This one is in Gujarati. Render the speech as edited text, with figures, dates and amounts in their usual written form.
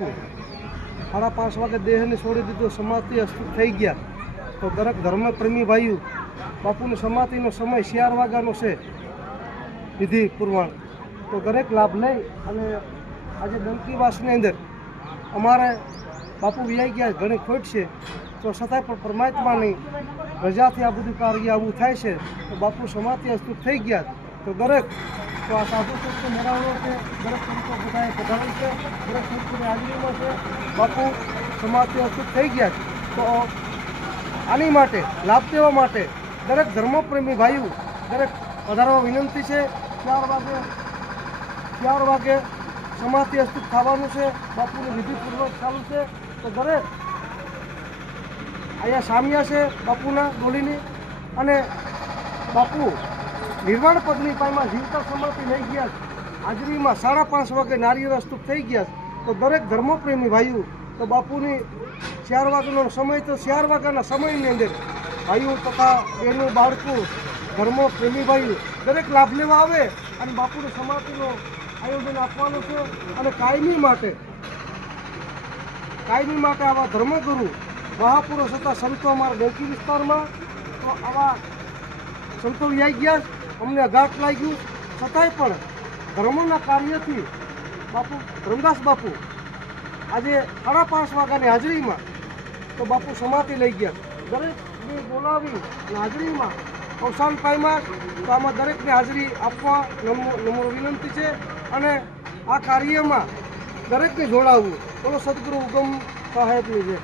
બાપુ 5:30 વાગે દેહને છોડી દીધો, સમાધિ અસ્તિત્વ થઈ ગયા. તો દરેક ધર્મપ્રેમી ભાઈઓ બાપુની સમાધિનો સમય 4 વાગ્યાનો છે વિધિ પુરવાણ. તો દરેક લાભ લઈ અને આજે ડંકીવાસની અંદર અમારે બાપુ વિયાઈ ગયા, ઘણી ખોટ છે, તો છતાંય પણ પરમાત્માની રજાથી આ બધું કાર્ય આવું થાય છે. તો બાપુ સમાધિ અસ્તિત્વ થઈ ગયા. તો દરેક તો આ સાધુ સંતો મેળાવડો છે, દરેક સંતો બધાએ પધારેલ છે, દરેક સંતોની હાજરીમાં છે. બાપુ સમાધિ અસ્તિત્વ થઈ ગયા. તો આની માટે લાભ દેવા માટે દરેક ધર્મપ્રેમી ભાઈઓ દરેક પધારવા વિનંતી છે. 4 વાગે સમાધિ અસ્તિત્વ થવાનું છે. બાપુની વિધિપૂર્વક ચાલુ છે. તો દરેક અહીંયા સામ્યા છે બાપુના ડોલીની, અને બાપુ નિર્વાણ પદની પાયમાં જીવતા સમાધિ લઈ ગયા. હાજરીમાં 5:30 વાગે નારિયેળ અસ્તુપ થઈ ગયા. તો દરેક ધર્મપ્રેમી ભાઈઓ તો બાપુની 4 વાગ્યાનો સમય, તો 4 વાગ્યાના સમયની અંદર ભાઈઓ તથા બહેનો બાળકો ધર્મપ્રેમી ભાઈઓ દરેક લાભ લેવા આવે અને બાપુની સમાધિનું આયોજન આપવાનું છે. અને કાયમી માટે આવા ધર્મગુરુ મહાપુરુષ હતા સંતો અમારા ડંકી વિસ્તારમાં, તો આવા સંતો વ્યાઈ ગયા. અમને અઘાટ લાગ્યું, છતાંય પણ ધર્મના કાર્યથી બાપુ ધર્મદાસ બાપુ આજે 5:30 વાગ્યાની હાજરીમાં તો બાપુ સમાધિ લઈ ગયા. દરેકને બોલાવી હાજરીમાં અવસાન પામ્યા. તો આમાં દરેકને હાજરી આપવા નમ્ર વિનંતી છે. અને આ કાર્યમાં દરેકને જોડાવવું. બોલો સદગુરુ ઉગમ સાહેબની છે.